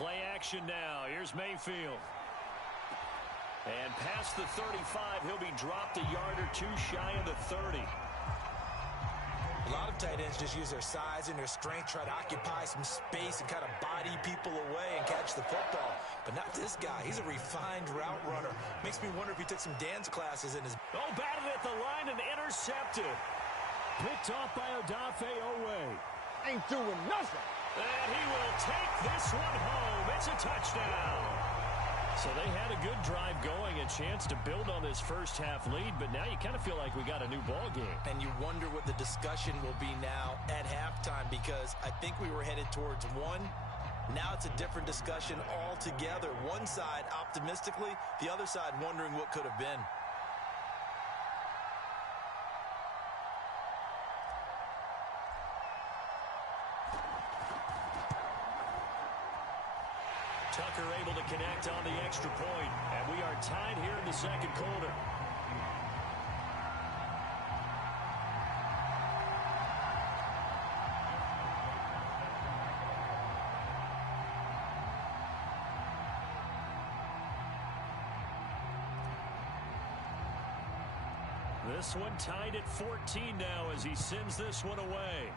Play action now. Here's Mayfield. And past the 35, he'll be dropped a yard or two shy of the 30. A lot of tight ends just use their size and their strength, try to occupy some space and kind of body people away and catch the football. But not this guy. He's a refined route runner. Makes me wonder if he took some dance classes in his... Oh, batted at the line and intercepted. Picked off by Odafe Oweh. Ain't doing nothing. And he will take this one home. It's a touchdown. So they had a good drive going, a chance to build on this first half lead, but now you kind of feel like we got a new ball game. And you wonder what the discussion will be now at halftime, because I think we were headed towards one. Now it's a different discussion altogether. One side optimistically, the other side wondering what could have been. Tucker able to connect on the extra point, and we are tied here in the second quarter. This one tied at 14 now as he sends this one away.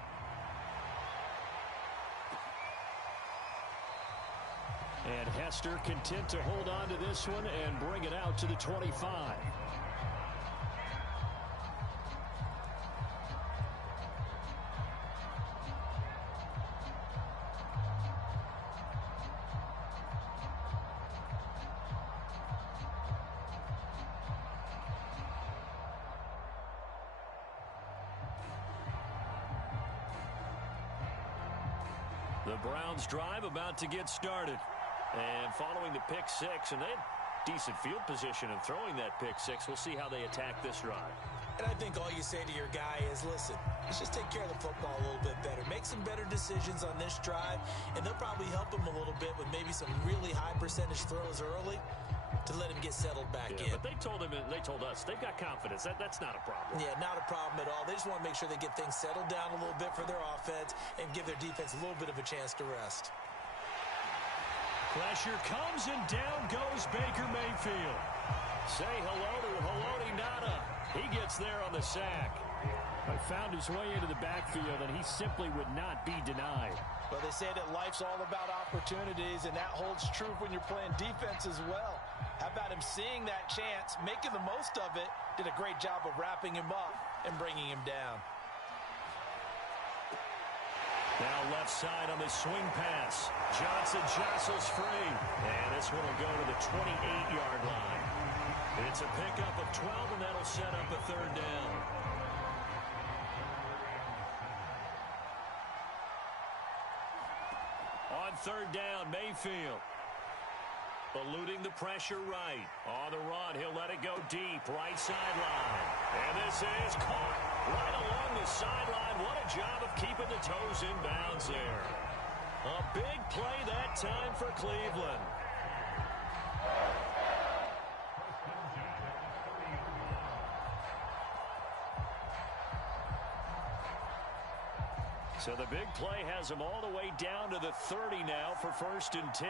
And Hester content to hold on to this one and bring it out to the 25. The Browns drive about to get started. And following the pick six, and they had decent field position in throwing that pick six. We'll see how they attack this drive. And I think all you say to your guy is, listen, let's just take care of the football a little bit better. Make some better decisions on this drive, and they'll probably help him a little bit with maybe some really high percentage throws early to let him get settled back in. But they told him, and they told us, they've got confidence. That's not a problem. Yeah, not a problem at all. They just want to make sure they get things settled down a little bit for their offense and give their defense a little bit of a chance to rest. Pressure comes, and down goes Baker Mayfield. Say hello to Haloti Ngata. He gets there on the sack. But found his way into the backfield, and he simply would not be denied. Well, they say that life's all about opportunities, and that holds true when you're playing defense as well. How about him seeing that chance, making the most of it, did a great job of wrapping him up and bringing him down. Now left side on the swing pass. Johnson jostles free. And this one will go to the 28-yard line. It's a pickup of 12, and that'll set up a third down. On third down, Mayfield. Eluding the pressure right. On the run, he'll let it go deep. Right sideline. And this is caught right along the sideline. What a job of keeping the toes in bounds there. A big play that time for Cleveland. So the big play has him all the way down to the 30 now for 1st and 10.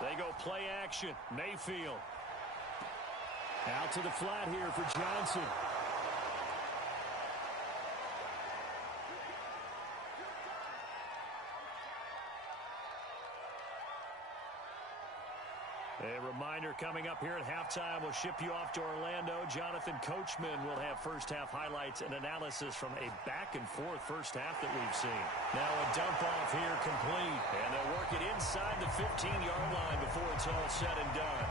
They go play action. Mayfield. Out to the flat here for Johnson. A reminder coming up here at halftime, we'll ship you off to Orlando. Jonathan Coachman will have first-half highlights and analysis from a back-and-forth first half that we've seen. Now a dump-off here complete, and they'll work it inside the 15-yard line before it's all said and done.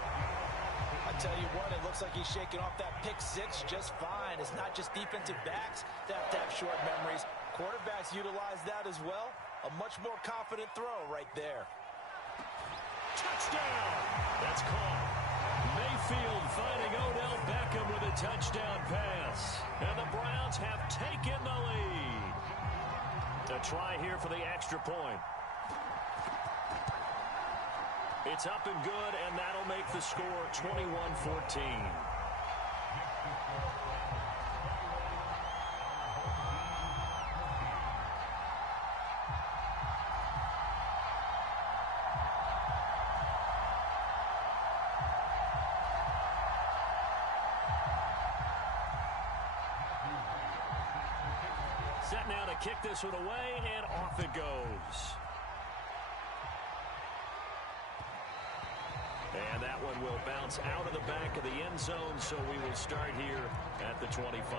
I tell you what, it looks like he's shaking off that pick six just fine. It's not just defensive backs that have to have short memories. Quarterbacks utilize that as well. A much more confident throw right there. Touchdown! That's caught. Mayfield finding Odell Beckham with a touchdown pass. And the Browns have taken the lead. A try here for the extra point. It's up and good, and that'll make the score 21-14. set now to kick this one away, and off it goes. And that one will bounce out of the back of the end zone, so we will start here at the 25.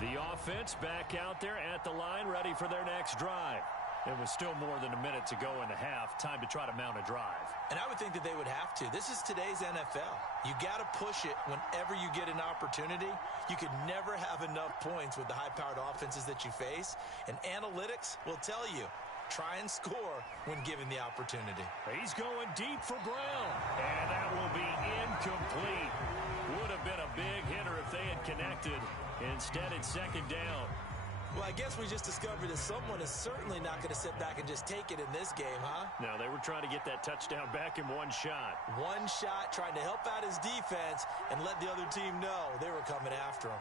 The offense back out there at the line, ready for their next drive. It was still more than a minute to go in the half. Time to try to mount a drive. And I would think that they would have to. This is today's NFL. You got to push it whenever you get an opportunity. You could never have enough points with the high-powered offenses that you face. And analytics will tell you, try and score when given the opportunity. He's going deep for Brown. And that will be incomplete. Would have been a big hitter if they had connected. Instead, it's second down. Well, I guess we just discovered that someone is certainly not going to sit back and just take it in this game, huh? No, they were trying to get that touchdown back in one shot. One shot, trying to help out his defense and let the other team know they were coming after him.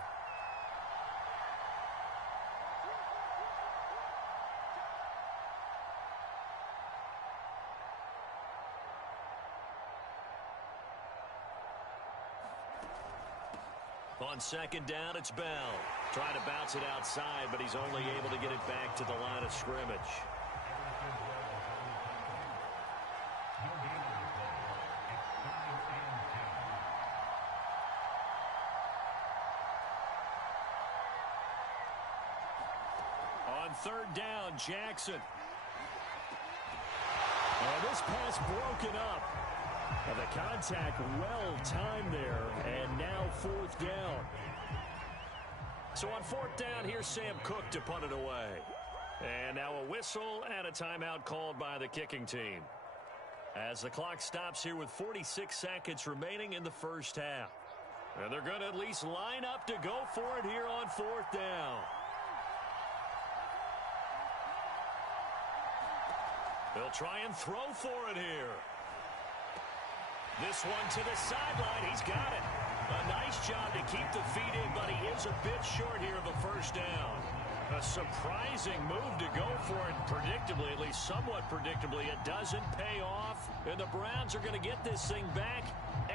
On second down, it's Bell. Trying to bounce it outside, but he's only able to get it back to the line of scrimmage. On third down, Jackson. And this pass broken up. Well, the contact well-timed there, and now fourth down. So on fourth down, here's Sam Cook to punt it away. And now a whistle and a timeout called by the kicking team. As the clock stops here with 46 seconds remaining in the first half. And they're going to at least line up to go for it here on fourth down. They'll try and throw for it here. This one to the sideline. He's got it. A nice job to keep the feet in, but he is a bit short here of a first down. A surprising move to go for it, predictably, at least somewhat predictably. It doesn't pay off, and the Browns are going to get this thing back.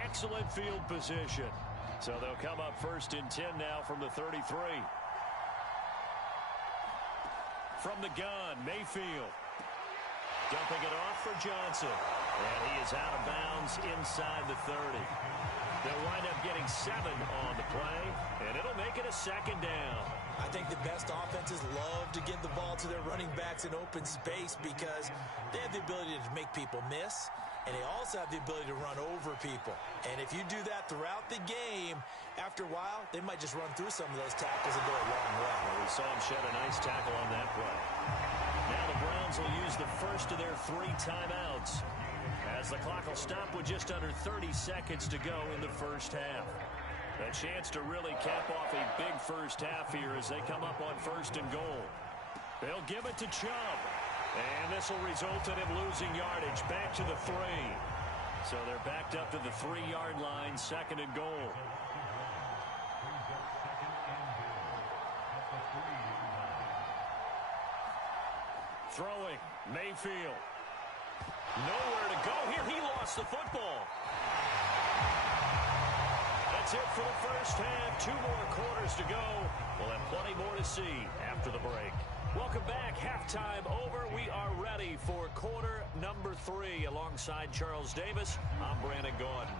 Excellent field position. So they'll come up first and 10 now from the 33. From the gun, Mayfield. Dumping it off for Johnson. And he is out of bounds inside the 30. They'll wind up getting 7 on the play, and it'll make it a second down. I think the best offenses love to give the ball to their running backs in open space because they have the ability to make people miss, and they also have the ability to run over people. And if you do that throughout the game, after a while, they might just run through some of those tackles and go a long way. Well, we saw him shed a nice tackle on that play. Now the Browns will use the first of their 3 timeouts as the clock will stop with just under 30 seconds to go in the first half. A chance to really cap off a big first half here as they come up on first and goal. They'll give it to Chubb. And this will result in him losing yardage back to the 3. So they're backed up to the 3-yard line, second and goal. Throwing, Mayfield. Nowhere to go here. He lost the football. That's it for the first half. 2 more quarters to go. We'll have plenty more to see after the break. Welcome back. Halftime over. We are ready for quarter number 3. Alongside Charles Davis, I'm Brandon Gaudin.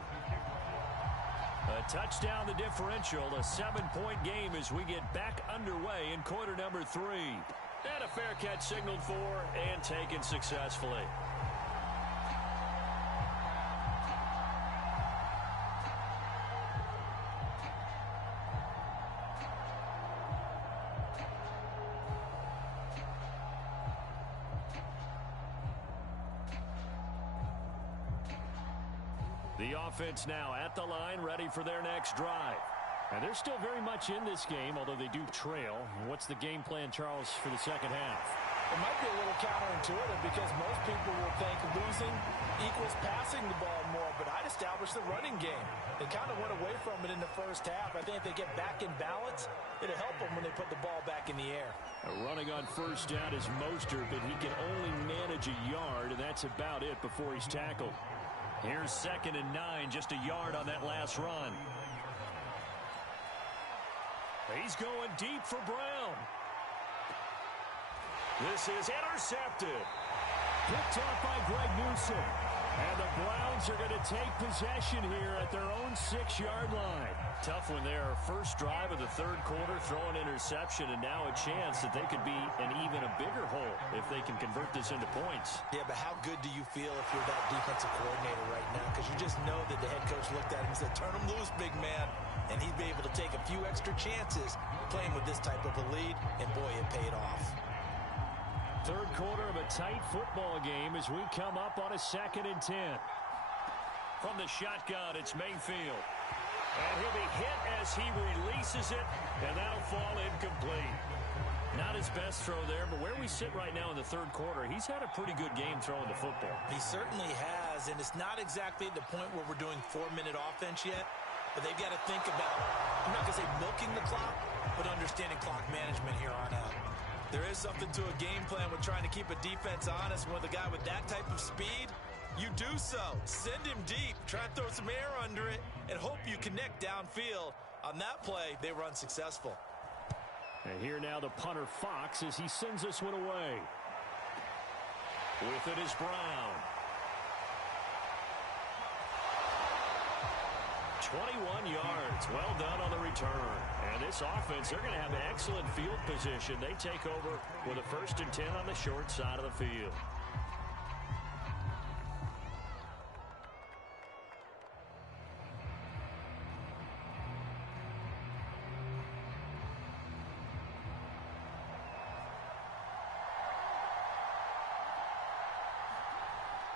A touchdown the differential. A 7-point game as we get back underway in quarter number 3. And a fair catch signaled for and taken successfully. The offense now at the line, ready for their next drive. And they're still very much in this game, although they do trail. What's the game plan, Charles, for the second half? It might be a little counterintuitive because most people will think losing equals passing the ball more, but I'd establish the running game. They kind of went away from it in the first half. I think if they get back in balance, it'll help them when they put the ball back in the air. Running on first down is Mostert, but he can only manage a yard, and that's about it before he's tackled. Here's 2nd and 9, just a yard on that last run. He's going deep for Brown. This is intercepted. Picked off by Greg Newsome. And the Browns are going to take possession here at their own 6-yard line. Tough when they are first drive of the third quarter, throw an interception, and now a chance that they could be an even a bigger hole if they can convert this into points. Yeah, but how good do you feel if you're that defensive coordinator right now? Because you just know that the head coach looked at him and said, turn him loose, big man. And he'd be able to take a few extra chances playing with this type of a lead, and boy, it paid off. Third quarter of a tight football game as we come up on a 2nd and 10. From the shotgun, it's Mayfield. And he'll be hit as he releases it, and that'll fall incomplete. Not his best throw there, but where we sit right now in the third quarter, he's had a pretty good game throwing the football. He certainly has, and it's not exactly at the point where we're doing 4-minute offense yet, but they've got to think about, I'm not going to say milking the clock, but understanding clock management here on out. There is something to a game plan with trying to keep a defense honest. With a guy with that type of speed, you do so. Send him deep. Try and throw some air under it and hope you connect downfield. On that play, they were unsuccessful. And here now the punter Fox as he sends this one away. With it is Brown. 21 yards. Well done on the return. And this offense, they're going to have excellent field position. They take over with a 1st and 10 on the short side of the field.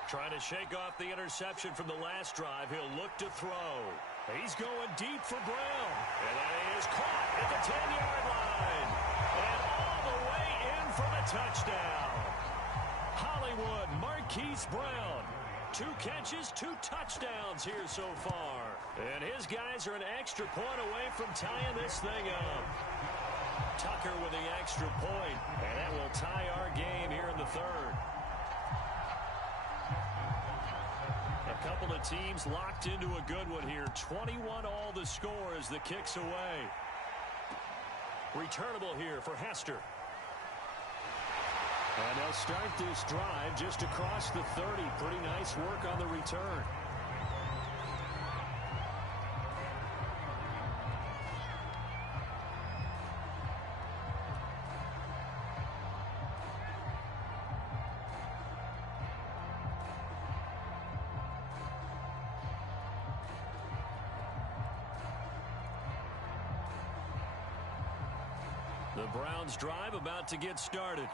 Trying to shake off the interception from the last drive. He'll look to throw. He's going deep for Brown. And that is caught at the 10-yard line. And all the way in for the touchdown. Hollywood Marquise Brown. 2 catches, 2 touchdowns here so far. And his guys are an extra point away from tying this thing up. Tucker with the extra point. And that will tie our game here in the third. A couple of teams locked into a good one here. 21 all the score as the kick's away. Returnable here for Hester. And they'll start this drive just across the 30. Pretty nice work on the return. The Browns drive about to get started.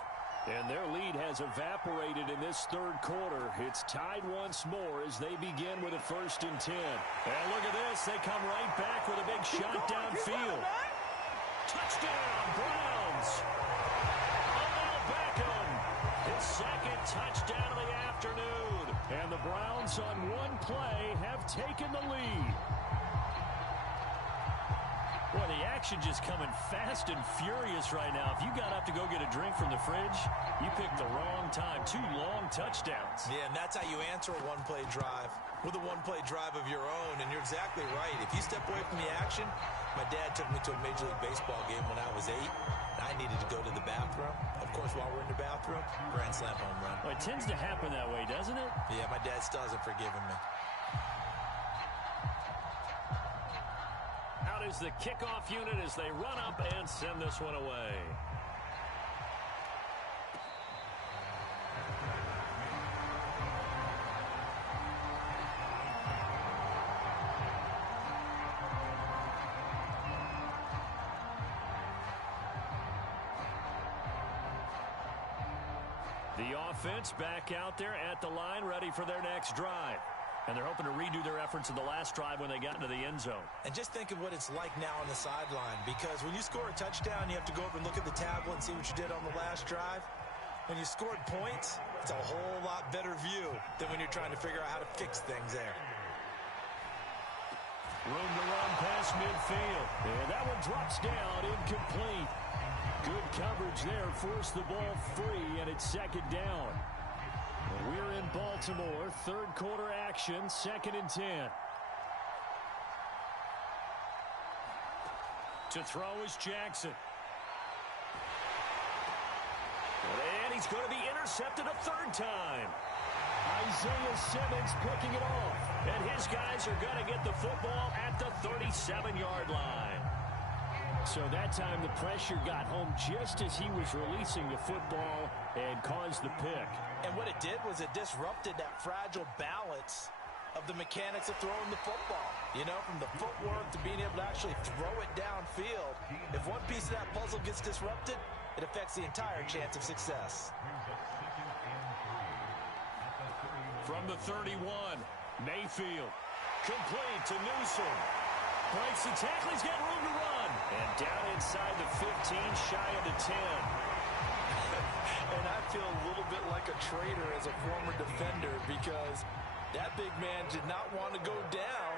And their lead has evaporated in this third quarter. It's tied once more as they begin with a 1st and 10. And look at this. They come right back with a big shot downfield. Touchdown, Browns. Odell Beckham. His 2nd touchdown of the afternoon. And the Browns on one play have taken the lead. Boy, the action just coming fast and furious right now. If you got up to go get a drink from the fridge, you picked the wrong time. 2 long touchdowns. Yeah, and that's how you answer a one-play drive with a one-play drive of your own. And you're exactly right. If you step away from the action, my dad took me to a Major League Baseball game when I was 8. And I needed to go to the bathroom. Of course, while we're in the bathroom, grand slam home run. Well, it tends to happen that way, doesn't it? Yeah, my dad still hasn't forgiven me. Out is the kickoff unit as they run up and send this one away. The offense back out there at the line, ready for their next drive. And they're hoping to redo their efforts in the last drive when they got into the end zone. And just think of what it's like now on the sideline, because when you score a touchdown, you have to go over and look at the tablet and see what you did on the last drive. When you scored points, it's a whole lot better view than when you're trying to figure out how to fix things there. Room to run past midfield. And that one drops down, incomplete. Good coverage there, forced the ball free, and it's 2nd down. We're in Baltimore. Third quarter action. 2nd and 10. To throw is Jackson. And he's going to be intercepted a third time. Isaiah Simmons picking it off. And his guys are going to get the football at the 37-yard line. So that time the pressure got home just as he was releasing the football and caused the pick. And what it did was it disrupted that fragile balance of the mechanics of throwing the football. You know, from the footwork to being able to actually throw it downfield. If one piece of that puzzle gets disrupted, it affects the entire chance of success. From the 31, Mayfield. Complete to Newsom. Breaks the tackle. He's got room to run. And down inside the 15, shy of the 10. And I feel a little bit like a traitor as a former defender because that big man did not want to go down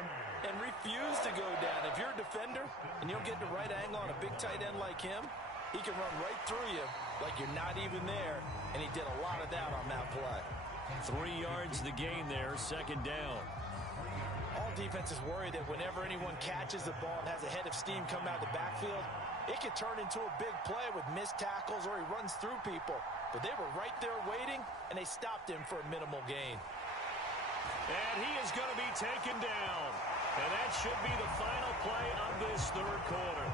and refused to go down. If you're a defender and you don't get the right angle on a big tight end like him, he can run right through you like you're not even there. And he did a lot of that on that play. 3 yards the gain there, 2nd down. All defenses worry that whenever anyone catches the ball and has a head of steam come out of the backfield, it could turn into a big play with missed tackles or he runs through people. But they were right there waiting, and they stopped him for a minimal gain. And he is going to be taken down. And that should be the final play of this third quarter.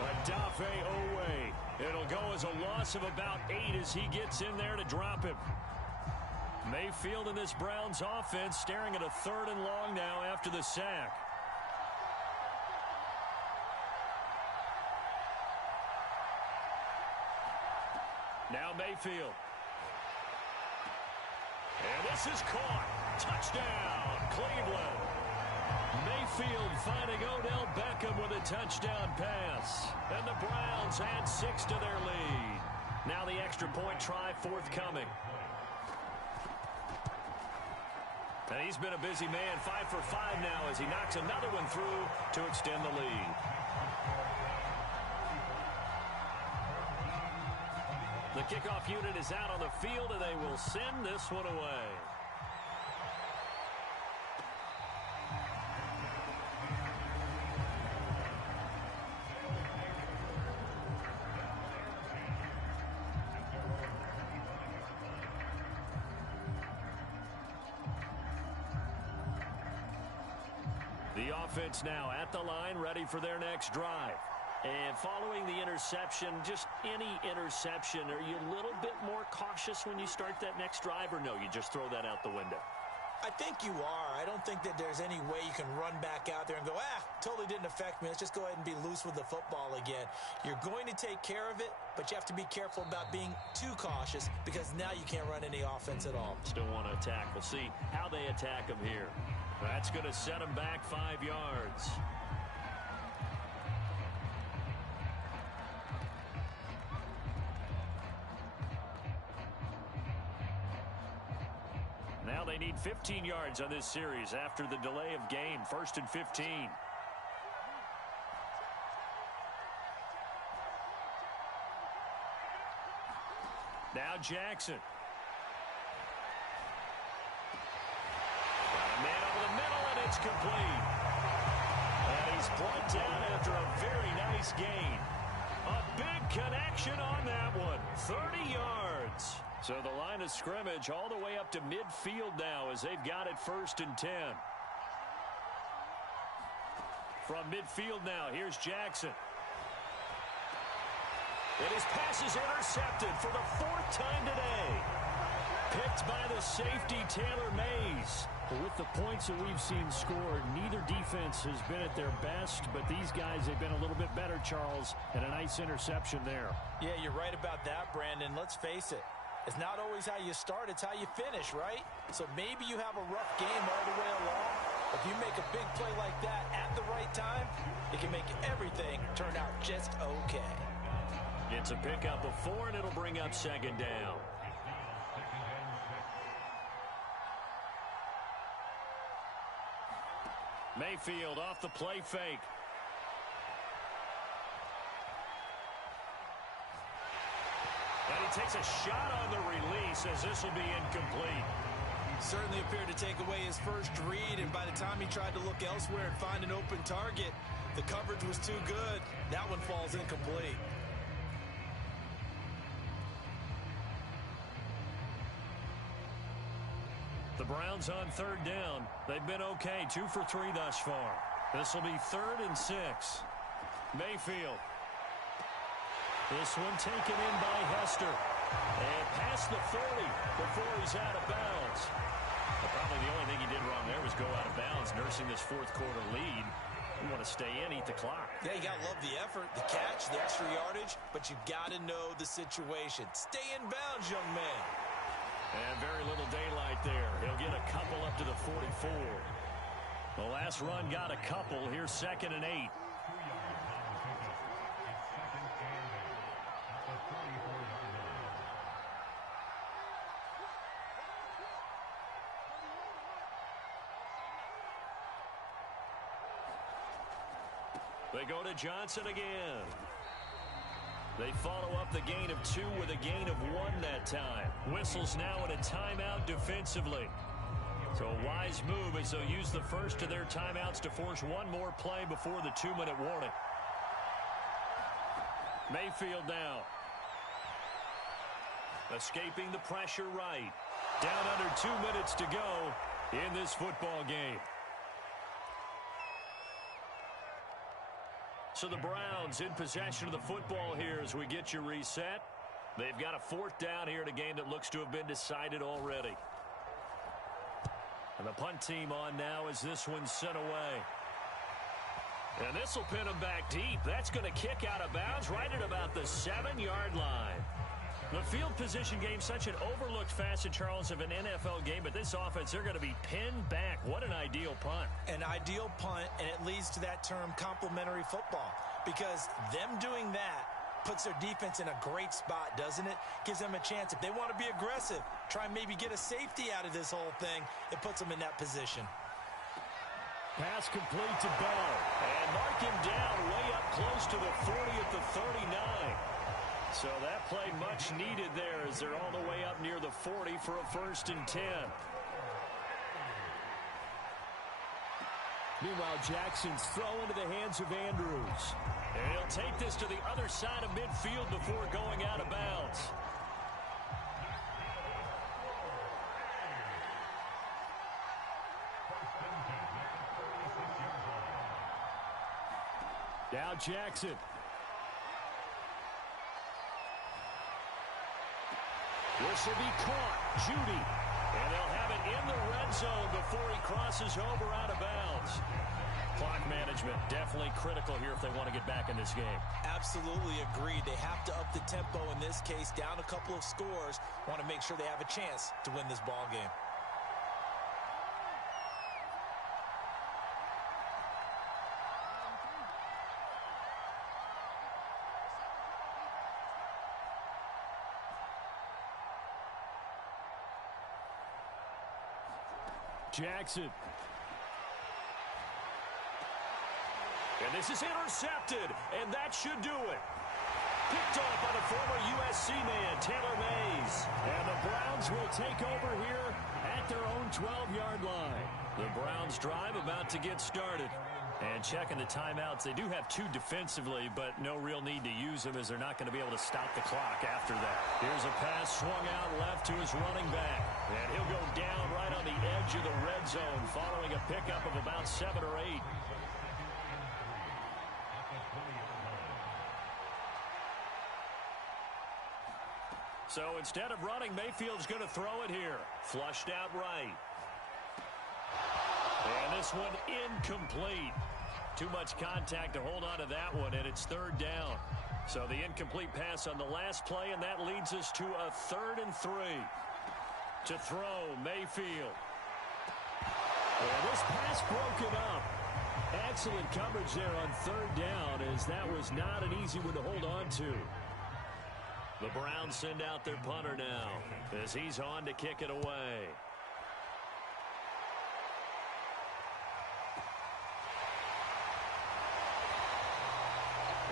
Odafe Oweh. It'll go as a loss of about 8 as he gets in there to drop him. Mayfield in this Browns offense staring at a 3rd and long now after the sack. Now Mayfield. And this is caught. Touchdown, Cleveland. Mayfield finding Odell Beckham with a touchdown pass. And the Browns add 6 to their lead. Now the extra point try forthcoming. And he's been a busy man, 5 for 5 now as he knocks another one through to extend the lead. The kickoff unit is out on the field, and they will send this one away. The offense now at the line, ready for their next drive. And following the interception, just any interception, are you a little bit more cautious when you start that next drive, or no, you just throw that out the window? I think you are. I don't think that there's any way you can run back out there and go, totally didn't affect me. Let's just go ahead and be loose with the football again. You're going to take care of it, but you have to be careful about being too cautious because now you can't run any offense at all. Still want to attack. We'll see how they attack him here. That's going to set him back 5 yards. Now they need 15 yards on this series after the delay of game. 1st and 15. Now Jackson. Got a man over the middle, and it's complete. And he's brought down after a very nice gain. A big connection on that one. 30 yards. So the line of scrimmage all the way up to midfield now as they've got it 1st and 10. From midfield now, here's Jackson. And his pass is intercepted for the 4th time today. Picked by the safety, Taylor Mays. With the points that we've seen scored, neither defense has been at their best, but these guys have been a little bit better, Charles, and a nice interception there. Yeah, you're right about that, Brandon. Let's face it. It's not always how you start, it's how you finish, right? So maybe you have a rough game all the way along. If you make a big play like that at the right time, it can make everything turn out just okay. It's a pickup of 4, and it'll bring up 2nd down. Mayfield off the play fake. And he takes a shot on the release as this will be incomplete. Certainly appeared to take away his first read, and by the time he tried to look elsewhere and find an open target, the coverage was too good. That one falls incomplete. The Browns on third down. They've been okay, 2 for 3 thus far. This will be 3rd and 6. Mayfield. This one taken in by Hester. And past the 40 before he's out of bounds. But probably the only thing he did wrong there was go out of bounds, nursing this fourth quarter lead. You want to stay in, eat the clock. Yeah, you got to love the effort, the catch, the extra yardage, but you got to know the situation. Stay in bounds, young man. And very little daylight there. He'll get a couple up to the 44. The last run got a couple. Here's 2nd and 8. They go to Johnson again. They follow up the gain of 2 with a gain of 1 that time. Whistles now in a timeout defensively. So a wise move as they'll use the first of their timeouts to force one more play before the 2-minute warning. Mayfield now. Escaping the pressure right. Down under 2 minutes to go in this football game. So the Browns in possession of the football here as we get you reset. They've got a 4th down here in a game that looks to have been decided already. And the punt team on now as this one's sent away. And this will pin them back deep. That's going to kick out of bounds right at about the 7-yard line. The field position game, such an overlooked facet, Charles, of an NFL game. But this offense, they're going to be pinned back. What an ideal punt. An ideal punt, and it leads to that term complementary football. Because them doing that puts their defense in a great spot, doesn't it? Gives them a chance. If they want to be aggressive, try and maybe get a safety out of this whole thing, it puts them in that position. Pass complete to Bell. And mark him down way up close to the 40 at the 39. So that play much needed there as they're all the way up near the 40 for a 1st and 10. Meanwhile, Jackson's throw into the hands of Andrews. And he'll take this to the other side of midfield before going out of bounds. Now Jackson. This will be caught. Judy. And they'll have it in the red zone before he crosses over out of bounds. Clock management definitely critical here if they want to get back in this game. Absolutely agreed. They have to up the tempo in this case, down a couple of scores. Want to make sure they have a chance to win this ball game. Jackson. And this is intercepted, and that should do it. Picked off by the former USC man, Taylor Mays. And the Browns will take over here at their own 12-yard line. The Browns drive about to get started. And checking the timeouts, they do have 2 defensively, but no real need to use them as they're not going to be able to stop the clock after that. Here's a pass swung out left to his running back. And he'll go down right on the edge of the red zone following a pickup of about 7 or 8. So instead of running, Mayfield's going to throw it here. Flushed out right. And this one incomplete. Too much contact to hold on to that one, and it's 3rd down. So the incomplete pass on the last play, and that leads us to a 3rd and 3. To throw, Mayfield. And this pass broken up. Excellent coverage there on 3rd down, as that was not an easy one to hold on to. The Browns send out their punter now as he's on to kick it away.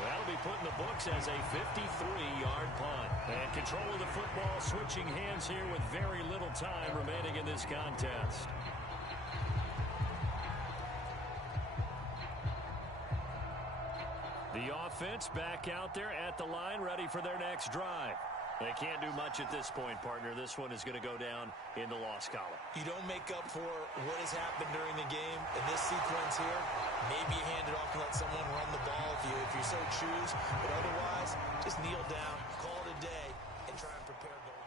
That'll be put in the books as a 53-yard punt. And control of the football switching hands here with very little time remaining in this contest. The offense back out there at the line, ready for their next drive. They can't do much at this point, partner. This one is going to go down in the loss column. You don't make up for what has happened during the game. In this sequence here, maybe you hand it off and let someone run the ball if you so choose. But otherwise, just kneel down, call it a day, and try and prepare going.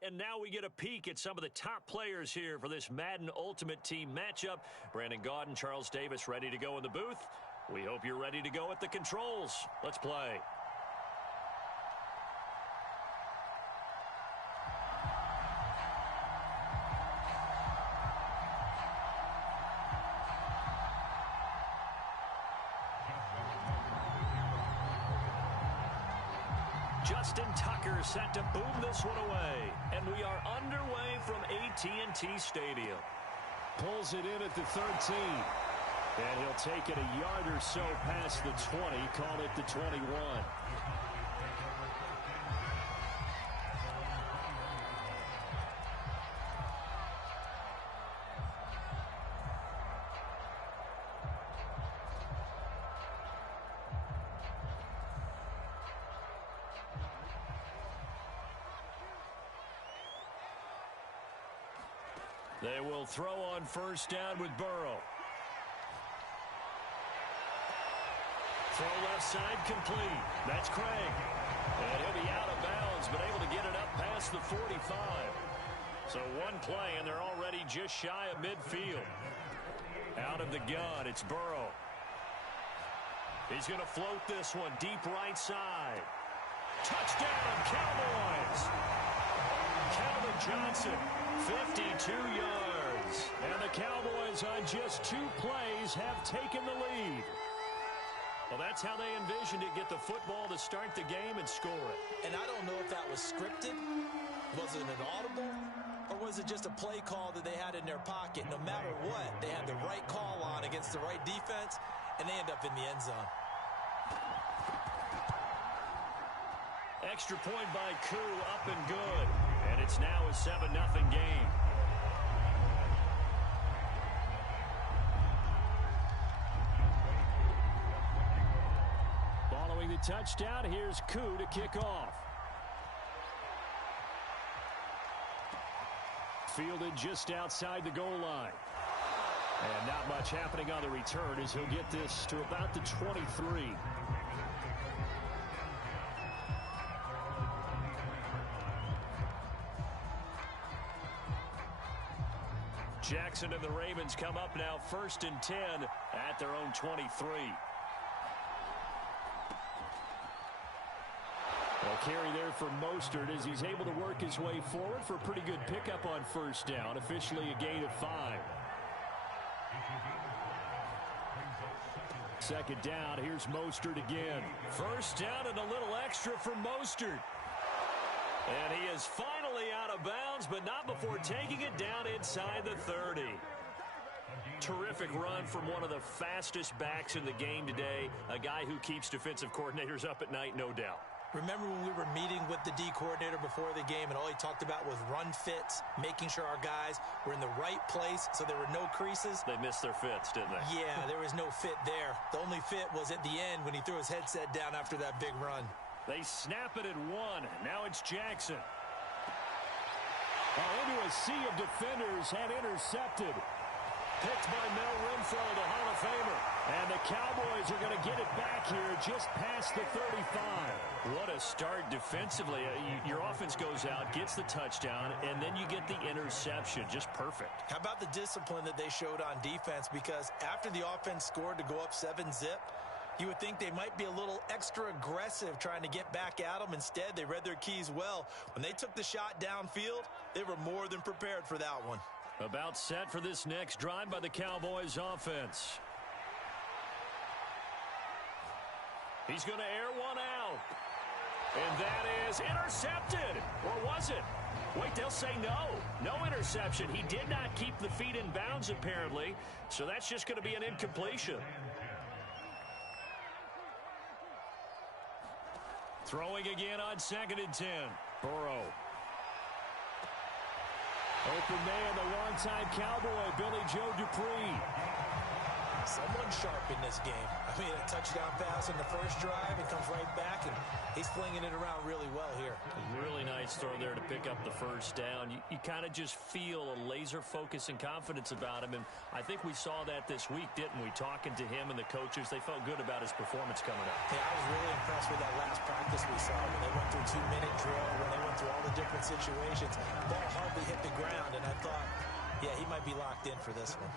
And now we get a peek at some of the top players here for this Madden Ultimate Team matchup. Brandon Gaudin, Charles Davis ready to go in the booth. We hope you're ready to go at the controls. Let's play. Justin Tucker set to boom this one away. And we are underway from AT&T Stadium. Pulls it in at the 13. And he'll take it a yard or so past the 20. Call it the 21. They will throw on first down with Burrow. Throw left side complete. That's Craig. And he'll be out of bounds, but able to get it up past the 45. So one play, and they're already just shy of midfield. Out of the gun, it's Burrow. He's going to float this one deep right side. Touchdown, Cowboys! Calvin Johnson, 52 yards. And the Cowboys on just 2 plays have taken the lead. Well, that's how they envisioned it, get the football to start the game and score it. And I don't know if that was scripted, was it an audible, or was it just a play call that they had in their pocket? No matter what, they had the right call on against the right defense, and they end up in the end zone. Extra point by Koo, up and good. And it's now a 7-0 game. Following the touchdown, here's Koo to kick off. Fielded just outside the goal line. And not much happening on the return as he'll get this to about the 23. Jackson and the Ravens come up now 1st and 10 at their own 23. Well, carry there for Mostert as he's able to work his way forward for a pretty good pickup on first down. Officially a gain of 5. 2nd down, here's Mostert again. First down and a little extra for Mostert. And he is finally out of bounds, but not before taking it down inside the 30. Terrific run from one of the fastest backs in the game today, a guy who keeps defensive coordinators up at night, no doubt. Remember when we were meeting with the D coordinator before the game and all he talked about was run fits, making sure our guys were in the right place so there were no creases? They missed their fits, didn't they? Yeah, there was no fit there. The only fit was at the end when he threw his headset down after that big run. They snap it at 1. Now it's Jackson. Into a sea of defenders and intercepted. Picked by Mel Renfro, the Hall of Famer. And the Cowboys are going to get it back here just past the 35. What a start defensively. Your offense goes out, gets the touchdown, and then you get the interception. Just perfect. How about the discipline that they showed on defense? Because after the offense scored to go up 7-zip, you would think they might be a little extra aggressive trying to get back at them. Instead, they read their keys well. When they took the shot downfield, they were more than prepared for that one. About set for this next drive by the Cowboys offense. He's going to air one out. And that is intercepted. Or was it? Wait, they'll say no. No interception. He did not keep the feet in bounds, apparently. So that's just going to be an incompletion. Throwing again on 2nd and 10. Burrow. Open man, the longtime Cowboy, Billy Joe Dupree. Someone sharp in this game. I mean, a touchdown pass in the first drive and comes right back, and he's flinging it around really well here. Really nice throw there to pick up the first down. You kind of just feel a laser focus and confidence about him, and I think we saw that this week, didn't we? Talking to him and the coaches, they felt good about his performance coming up. Yeah, I was really impressed with that last practice we saw when they went through 2-minute drill, when they went through all the different situations. Ball hardly hit the ground, and I thought, yeah, he might be locked in for this one.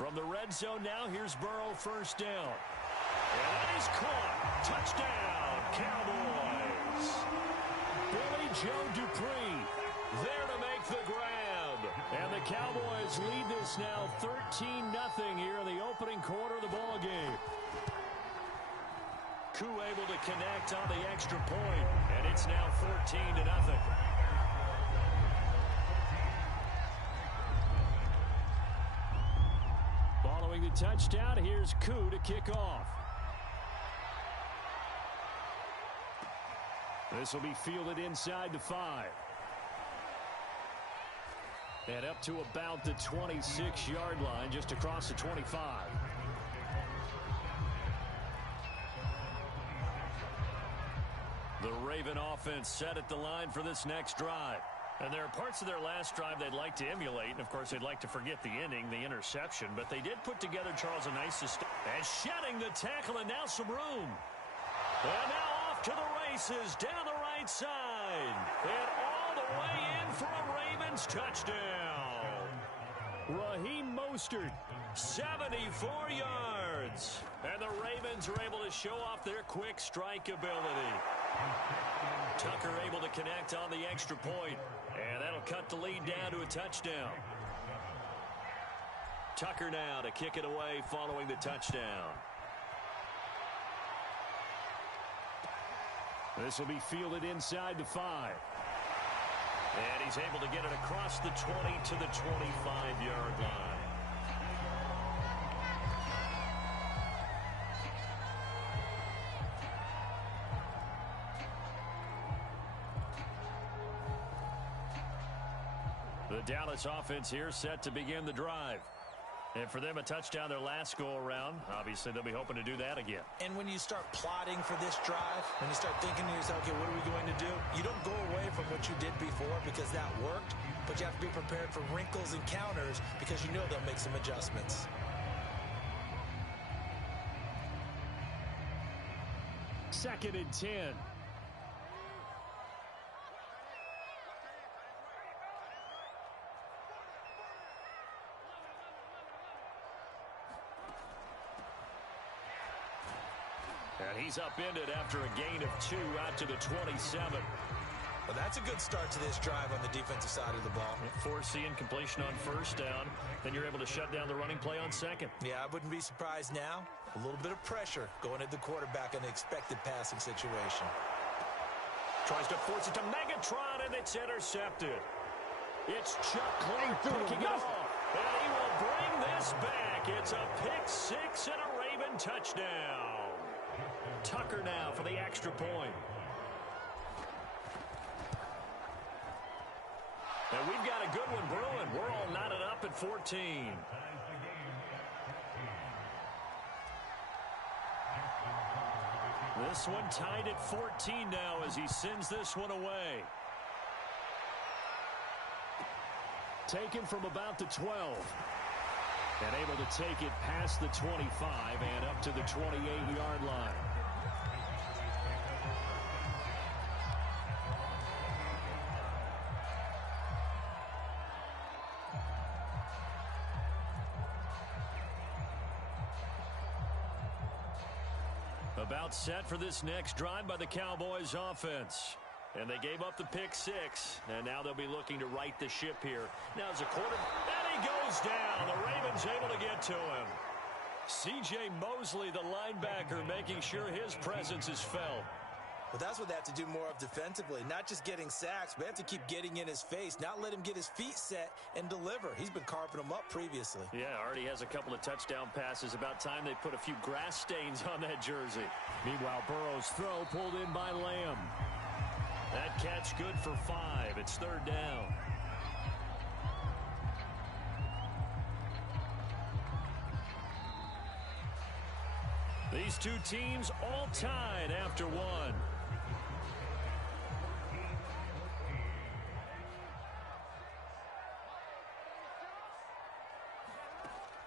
From the red zone now, here's Burrow, first down. And that is caught. Touchdown, Cowboys. Billy Joe Dupree there to make the grab. And the Cowboys lead this now 13-0 here in the opening quarter of the ball game. Koo able to connect on the extra point, and it's now 14-0. Following the touchdown, here's Koo to kick off. This will be fielded inside the 5. And up to about the 26-yard line, just across the 25. The Raven offense set at the line for this next drive. And there are parts of their last drive they'd like to emulate. And, of course, they'd like to forget the inning, the interception. But they did put together, Charles, a nice system. And shedding the tackle, and now some room. And now off to the races, down the right side. And all the way in for a Ravens touchdown. Raheem Mostert, 74 yards. And the Ravens are able to show off their quick strike ability. Tucker able to connect on the extra point. And that'll cut the lead down to a touchdown. Tucker now to kick it away following the touchdown. This will be fielded inside the 5. And he's able to get it across the 20 to the 25-yard line. The Dallas offense here set to begin the drive. And for them, a touchdown their last go-around. Obviously, they'll be hoping to do that again. And when you start plotting for this drive, when you start thinking to yourself, okay, what are we going to do? You don't go away from what you did before because that worked, but you have to be prepared for wrinkles and counters because you know they'll make some adjustments. Second and 10. And he's upended after a gain of 2 out to the 27. Well, that's a good start to this drive on the defensive side of the ball. Force the incompletion on first down. Then you're able to shut down the running play on second. Yeah, I wouldn't be surprised now A little bit of pressure going at the quarterback in the expected passing situation. Tries to force it to Megatron, and it's intercepted. It's Chuck Clark picking it off. And he will bring this back. It's a pick six and a Raven touchdown. Tucker now for the extra point. And we've got a good one brewing. We're all knotted up at 14. This one tied at 14 now as he sends this one away. Taken from about the 12. And able to take it past the 25 and up to the 28-yard line. About set for this next drive by the Cowboys offense. And they gave up the pick six, and now they'll be looking to right the ship here. Now as a quarter, and he goes down. The Ravens able to get to him. C.J. Mosley, the linebacker, making sure his presence is felt. Well, that's what they have to do more of defensively. Not just getting sacks, but they have to keep getting in his face, not let him get his feet set and deliver. He's been carving them up previously. Yeah, already has a couple of touchdown passes. About time they put a few grass stains on that jersey. Meanwhile, Burrow's throw pulled in by Lamb. That catch good for 5. It's third down. These two teams all tied after one.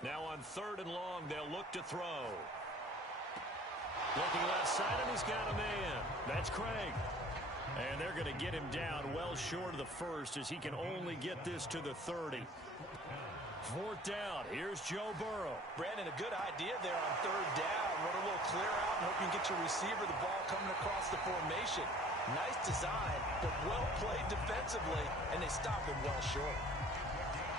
Now on third and long, they'll look to throw. Looking left side, and he's got a man. That's Craig. And they're going to get him down well short of the first as he can only get this to the 30. Fourth down. Here's Joe Burrow. Brandon, a good idea there on third down. Run a little clear out and hope you can get your receiver the ball coming across the formation. Nice design, but well played defensively, and they stop him well short.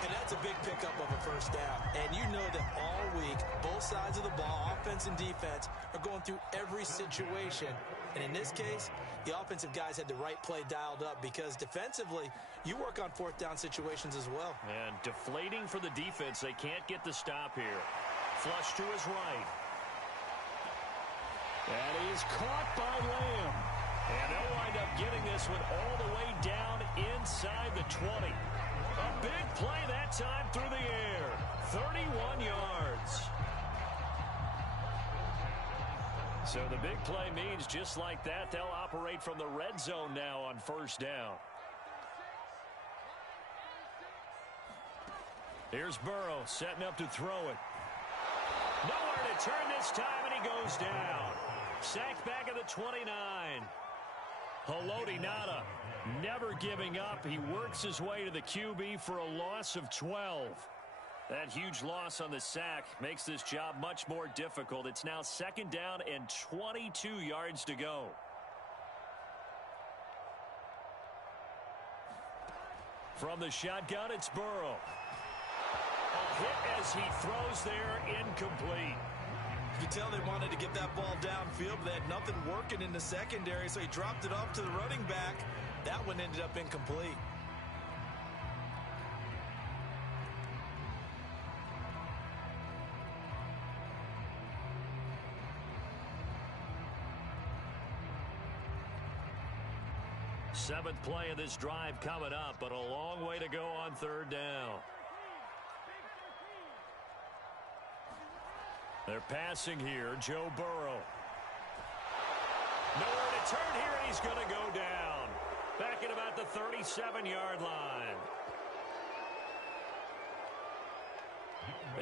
And that's a big pickup of a first down. And you know that all week, both sides of the ball, offense and defense, are going through every situation. And in this case, the offensive guys had the right play dialed up because defensively, you work on fourth down situations as well. And deflating for the defense. They can't get the stop here. Flush to his right. That is caught by Lamb. And they'll wind up getting this one all the way down inside the 20. A big play that time through the air. 31 yards. So the big play means just like that, they'll operate from the red zone now on first down. Here's Burrow setting up to throw it. Nowhere to turn this time, and he goes down. Sacked back at the 29. Haloti Ngata never giving up. He works his way to the QB for a loss of 12. That huge loss on the sack makes this job much more difficult. It's now second down and 22 yards to go. From the shotgun, it's Burrow. A hit as he throws there, incomplete. You can tell they wanted to get that ball downfield, but they had nothing working in the secondary, so he dropped it off to the running back. That one ended up incomplete. Seventh play of this drive coming up, but a long way to go on third down. They're passing here, Joe Burrow. Nowhere to turn here, and he's going to go down. Back at about the 37-yard line.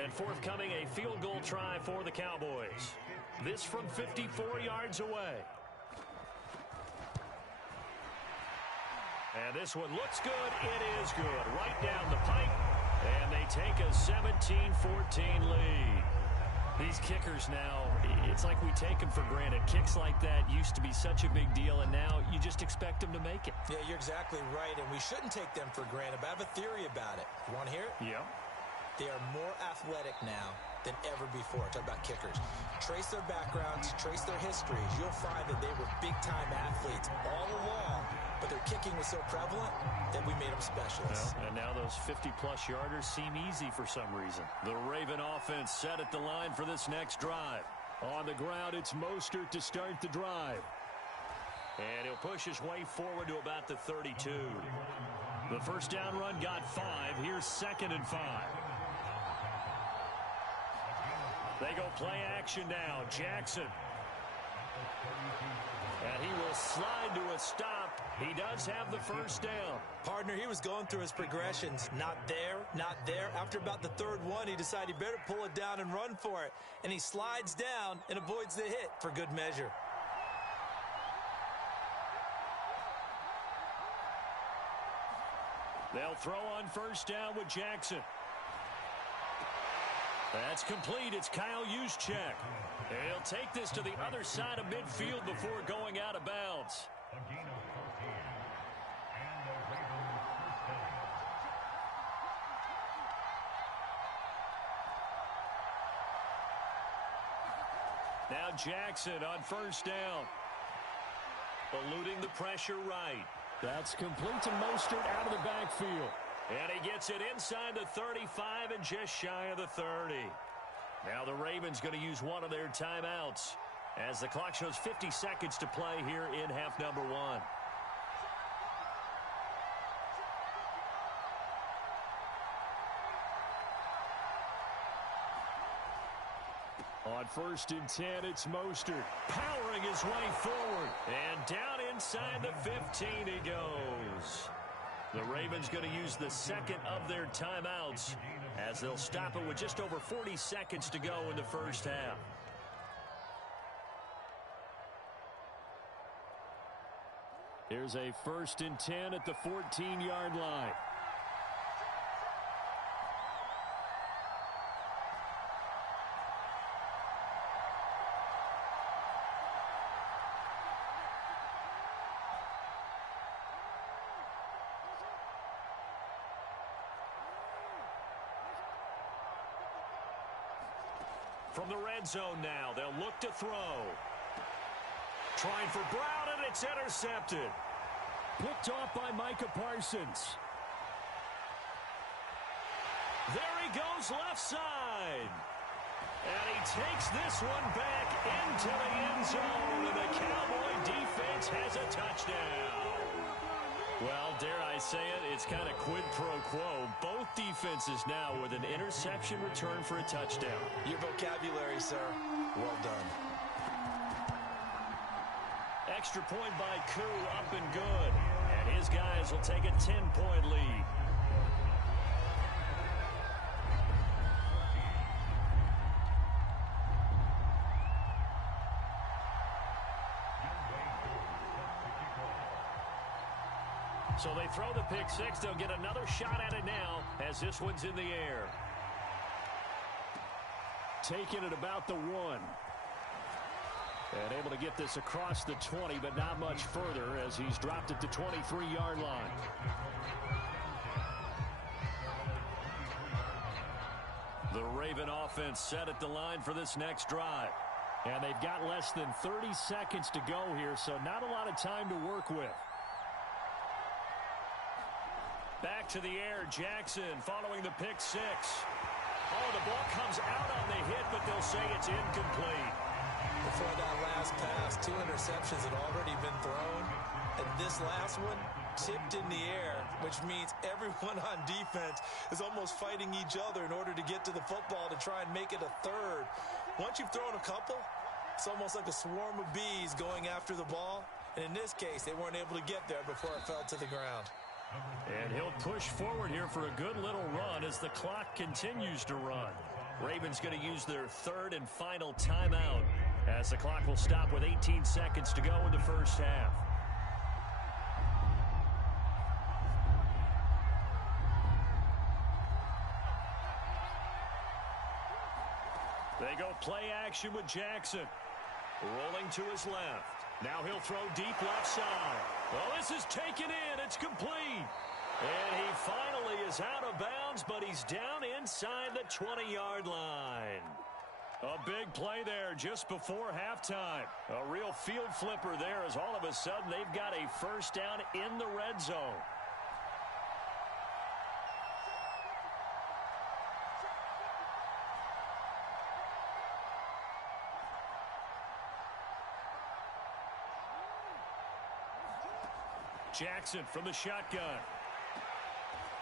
And forthcoming, a field goal try for the Cowboys. This from 54 yards away. And this one looks good. It is good. Right down the pipe. And they take a 17-14 lead. These kickers now, it's like we take them for granted. Kicks like that used to be such a big deal, and now you just expect them to make it. Yeah, you're exactly right, and we shouldn't take them for granted, but I have a theory about it. You want to hear it? Yeah. They are more athletic now than ever before. Talk about kickers. Trace their backgrounds, trace their histories. You'll find that they were big-time athletes all along, but their kicking was so prevalent that we made them specialists. Well, and now those 50-plus yarders seem easy for some reason. The Raven offense set at the line for this next drive. On the ground, it's Mostert to start the drive. And he'll push his way forward to about the 32. The first down run got 5. Here's 2nd and 5. They go play action now. Jackson. And he will slide to a stop. He does have the first down. Partner, he was going through his progressions. Not there, not there. After about the 3rd one, he decided he better pull it down and run for it. And he slides down and avoids the hit for good measure. They'll throw on first down with Jackson. That's complete. It's Kyle Juszczyk. He'll take this to the other side of midfield before going out of bounds. Now Jackson on first down. Eluding the pressure right. That's complete to Mostert out of the backfield. And he gets it inside the 35 and just shy of the 30. Now the Ravens going to use one of their timeouts as the clock shows 50 seconds to play here in half number 1. On 1st and 10, it's Mostert powering his way forward. And down inside the 15 he goes. The Ravens going to use the 2nd of their timeouts as they'll stop it with just over 40 seconds to go in the first half. Here's a 1st and 10 at the 14-yard line. From the red zone now, they'll look to throw. Trying for Brown, and it's intercepted. Picked off by Micah Parsons. There he goes left side. And he takes this one back into the end zone, and the Cowboy defense has a touchdown. Well, dare I say it, it's kind of quid pro quo. Both defenses now with an interception return for a touchdown. Your vocabulary, sir. Well done. Extra point by Koo, up and good. And his guys will take a 10-point lead. So they throw the pick six. They'll get another shot at it now as this one's in the air. Taking it about the 1. And able to get this across the 20, but not much further as he's dropped it to 23-yard line. The Raven offense set at the line for this next drive. And they've got less than 30 seconds to go here, so not a lot of time to work with. Back to the air, Jackson following the pick six. Oh, the ball comes out on the hit, but they'll say it's incomplete. Before that last pass, 2 interceptions had already been thrown. And this last one tipped in the air, which means everyone on defense is almost fighting each other in order to get to the football to try and make it a third. Once you've thrown a couple, it's almost like a swarm of bees going after the ball. And in this case, they weren't able to get there before it fell to the ground. And he'll push forward here for a good little run as the clock continues to run. Ravens going to use their 3rd and final timeout as the clock will stop with 18 seconds to go in the first half. They go play action with Jackson. Rolling to his left. Now he'll throw deep left side. Well, this is taken in. It's complete. And he finally is out of bounds, but he's down inside the 20-yard line. A big play there just before halftime. A real field flipper there as all of a sudden they've got a first down in the red zone. Jackson from the shotgun.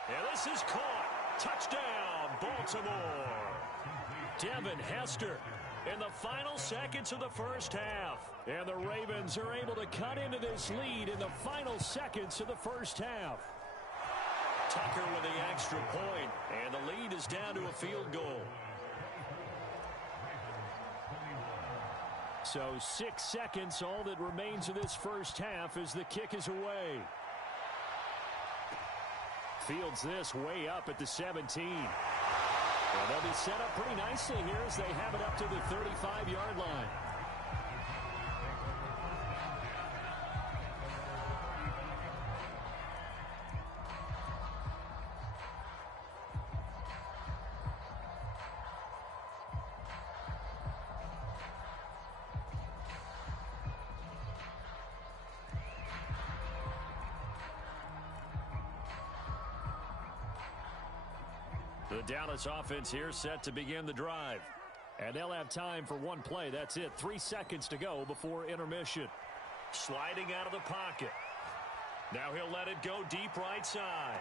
And this is caught. Touchdown, Baltimore. Devin Hester in the final seconds of the first half. And the Ravens are able to cut into this lead in the final seconds of the first half. Tucker with the extra point, and the lead is down to a field goal. So 6 seconds, all that remains of this first half as the kick is away. Fields this way up at the 17. Well, they'll be set up pretty nicely here as they have it up to the 35-yard line. The Dallas offense here set to begin the drive. And they'll have time for one play. That's it. 3 seconds to go before intermission. Sliding out of the pocket. Now he'll let it go deep right side.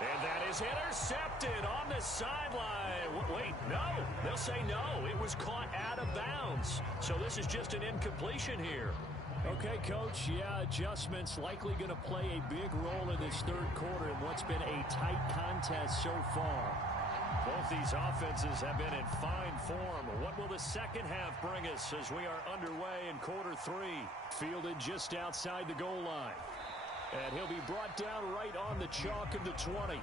And that is intercepted on the sideline. Wait, no. They'll say no. It was caught out of bounds. So this is just an incompletion here. Okay, Coach, yeah, adjustments likely going to play a big role in this third quarter in what's been a tight contest so far. Both these offenses have been in fine form. What will the second half bring us as we are underway in quarter three? Fielded just outside the goal line. And he'll be brought down right on the chalk of the 20.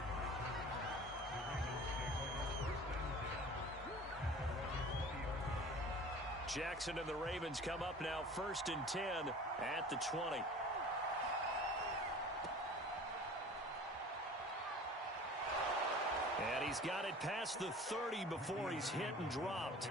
Jackson and the Ravens come up now 1st and 10 at the 20. And he's got it past the 30 before he's hit and dropped.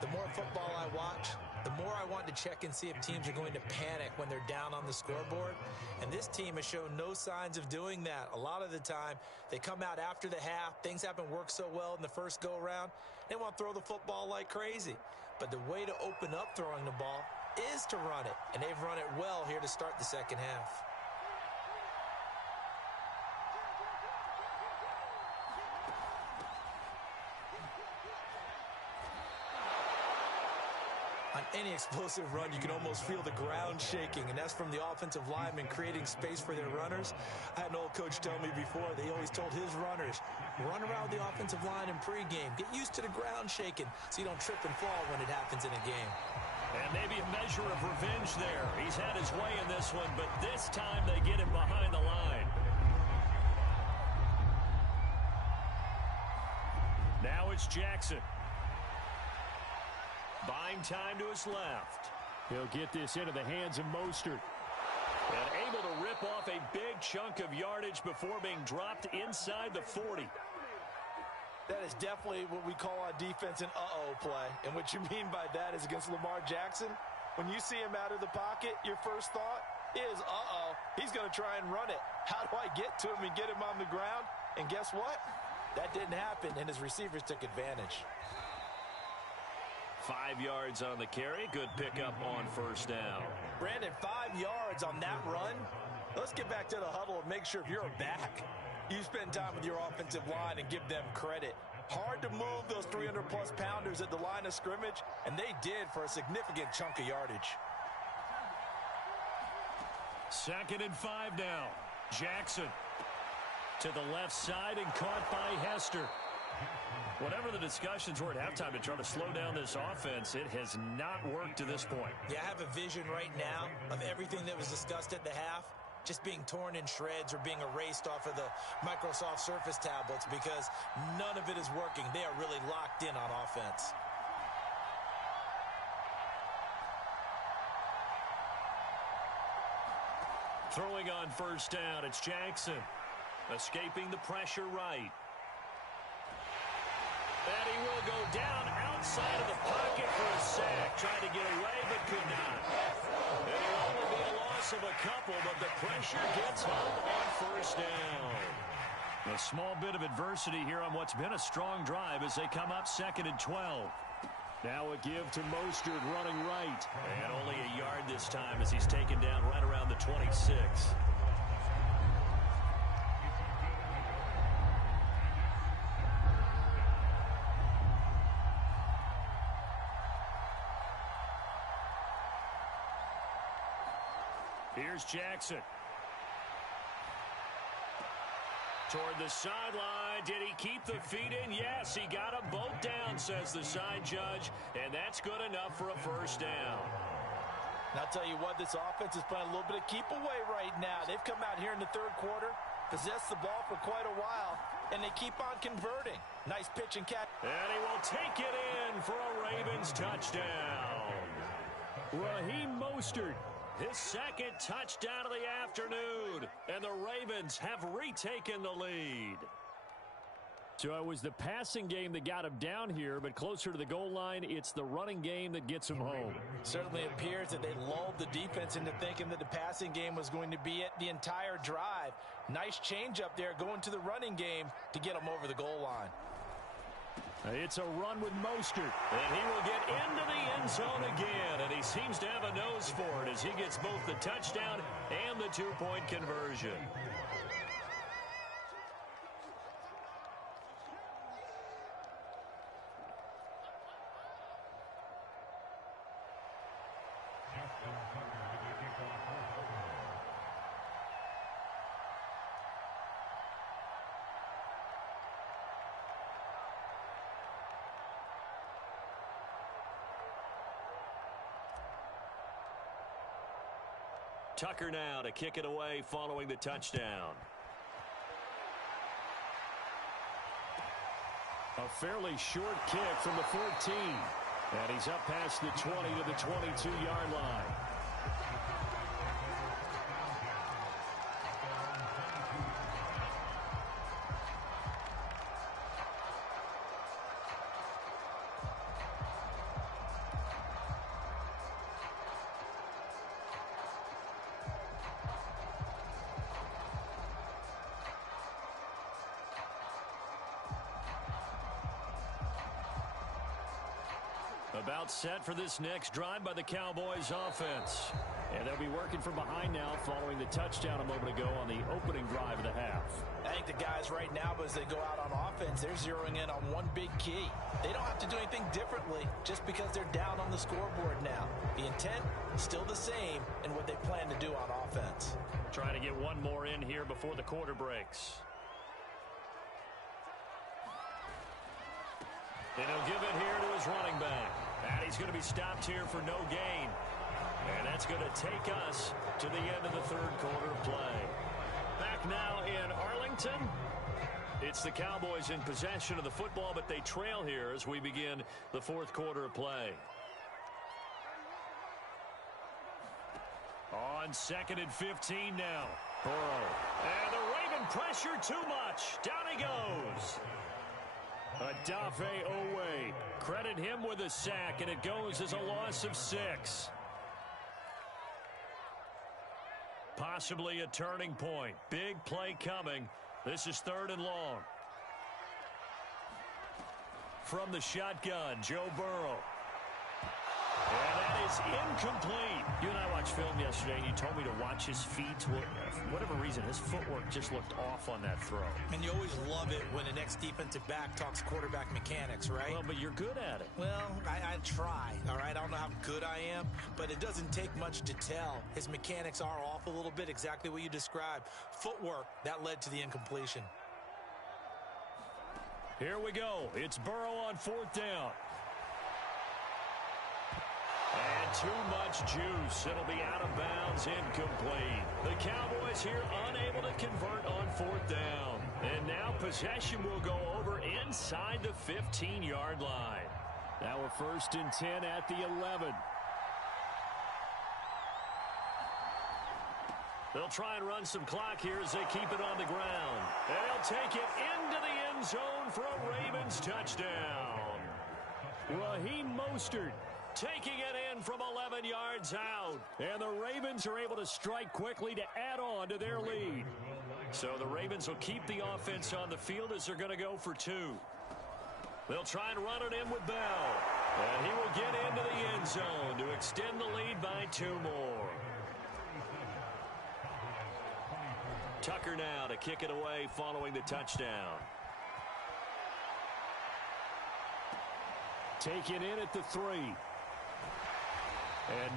The more football I watch, the more I want to check and see if teams are going to panic when they're down on the scoreboard. And this team has shown no signs of doing that. A lot of the time, they come out after the half. Things haven't worked so well in the first go-around. They want to throw the football like crazy. But the way to open up throwing the ball is to run it. And they've run it well here to start the second half. On any explosive run, you can almost feel the ground shaking, and that's from the offensive linemen creating space for their runners. I had an old coach tell me before, they always told his runners, run around the offensive line in pregame. Get used to the ground shaking so you don't trip and fall when it happens in a game. And maybe a measure of revenge there. He's had his way in this one, but this time they get him behind the line. Now it's Jackson. Buying time to his left. He'll get this into the hands of Mostert. And able to rip off a big chunk of yardage before being dropped inside the 40. That is definitely what we call on defense an uh-oh play. And what you mean by that is against Lamar Jackson, when you see him out of the pocket, your first thought is, uh-oh, he's going to try and run it. How do I get to him and get him on the ground? And guess what? That didn't happen, and his receivers took advantage. 5 yards on the carry. Good pickup on first down. Brandon, 5 yards on that run. Let's get back to the huddle and make sure if you're a back, you spend time with your offensive line and give them credit. Hard to move those 300-plus pounders at the line of scrimmage, and they did for a significant chunk of yardage. 2nd and 5 now. Jackson to the left side and caught by Hester. Whatever the discussions were at halftime to try to slow down this offense, it has not worked to this point. Yeah, I have a vision right now of everything that was discussed at the half just being torn in shreds or being erased off of the Microsoft Surface tablets because none of it is working. They are really locked in on offense. Throwing on first down, it's Jackson. Escaping the pressure right. And he will go down outside of the pocket for a sack. Tried to get away, but could not. And it'll only be a loss of a couple, but the pressure gets home on first down. A small bit of adversity here on what's been a strong drive as they come up 2nd and 12. Now a give to Mostert running right. And only a yard this time as he's taken down right around the 26. Here's Jackson. Toward the sideline. Did he keep the feet in? Yes, he got them both down, says the side judge. And that's good enough for a first down. And I'll tell you what, this offense is playing a little bit of keep away right now. They've come out here in the third quarter, possessed the ball for quite a while, and they keep on converting. Nice pitch and catch. And he will take it in for a Ravens touchdown. Raheem Mostert. His second touchdown of the afternoon. And the Ravens have retaken the lead. So it was the passing game that got him down here, but closer to the goal line, it's the running game that gets him home. Certainly appears that they lulled the defense into thinking that the passing game was going to be it the entire drive. Nice change up there going to the running game to get him over the goal line. It's a run with Mostert. And he will get into the end zone again, and he seems to have a nose for it as he gets both the touchdown and the two-point conversion. Tucker now to kick it away following the touchdown. A fairly short kick from the 14. And he's up past the 20 to the 22-yard line. About set for this next drive by the Cowboys offense. And they'll be working from behind now following the touchdown a moment ago on the opening drive of the half. I think the guys right now, as they go out on offense, they're zeroing in on one big key. They don't have to do anything differently just because they're down on the scoreboard now. The intent is still the same in what they plan to do on offense. Trying to get one more in here before the quarter breaks. And he'll give it here to his running back. And he's going to be stopped here for no gain. And that's going to take us to the end of the third quarter of play. Back now in Arlington. It's the Cowboys in possession of the football, but they trail here as we begin the fourth quarter of play. On 2nd and 15 now. Burrow. And the Raven pressure too much. Down he goes. Odafe Oweh. Credit him with a sack, and it goes as a loss of 6. Possibly a turning point. Big play coming. This is 3rd and long. From the shotgun, Joe Burrow. And that is incomplete. You and I watched film yesterday, and you told me to watch his feet. For whatever reason, his footwork just looked off on that throw. And you always love it when the next defensive back talks quarterback mechanics, right? Well, but you're good at it. Well, I try, all right? I don't know how good I am, but it doesn't take much to tell. His mechanics are off a little bit, exactly what you described. Footwork, that led to the incompletion. Here we go. It's Burrow on 4th down. And too much juice. It'll be out of bounds, incomplete. The Cowboys here unable to convert on 4th down. And now possession will go over inside the 15-yard line. Now a 1st and 10 at the 11. They'll try and run some clock here as they keep it on the ground. They'll take it into the end zone for a Ravens touchdown. Raheem Mostert taking it in from 11 yards out. And the Ravens are able to strike quickly to add on to their lead. So the Ravens will keep the offense on the field as they're going to go for 2. They'll try and run it in with Bell. And he will get into the end zone to extend the lead by 2 more. Tucker now to kick it away following the touchdown. Taken in at the 3. And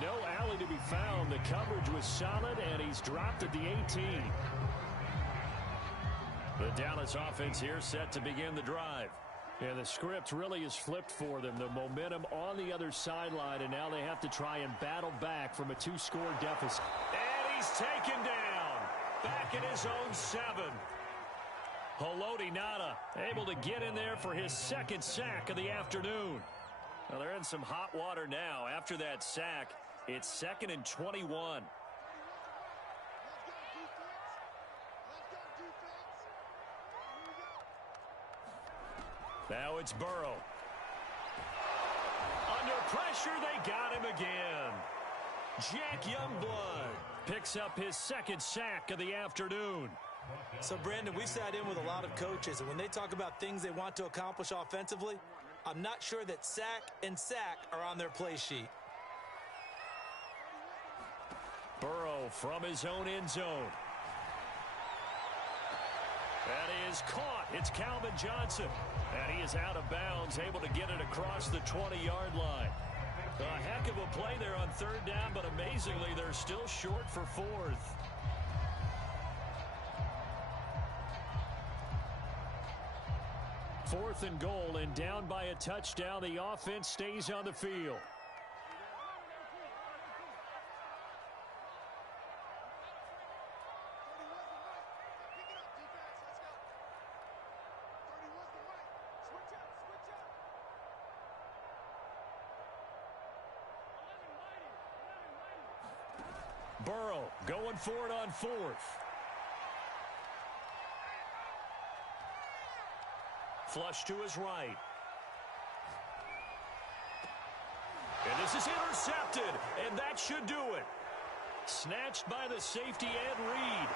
no alley to be found. The coverage was solid, and he's dropped at the 18. The Dallas offense here set to begin the drive. And the script really is flipped for them. The momentum on the other sideline, and now they have to try and battle back from a 2-score deficit. And he's taken down. Back in his own 7. Haloti Ngata able to get in there for his 2nd sack of the afternoon. Well, they're in some hot water now. After that sack, it's 2nd and 21. Now it's Burrow. Under pressure, they got him again. Jack Youngblood picks up his 2nd sack of the afternoon. So, Brandon, we've sat in with a lot of coaches, and when they talk about things they want to accomplish offensively, I'm not sure that sack and sack are on their play sheet. Burrow from his own end zone. That is caught. It's Calvin Johnson. And he is out of bounds, able to get it across the 20-yard line. A heck of a play there on 3rd down, but amazingly, they're still short for 4th. Fourth and goal, and down by a touchdown. The offense stays on the field. Burrow going for it on 4th. Flush to his right. And this is intercepted, and that should do it. Snatched by the safety, Ed Reed.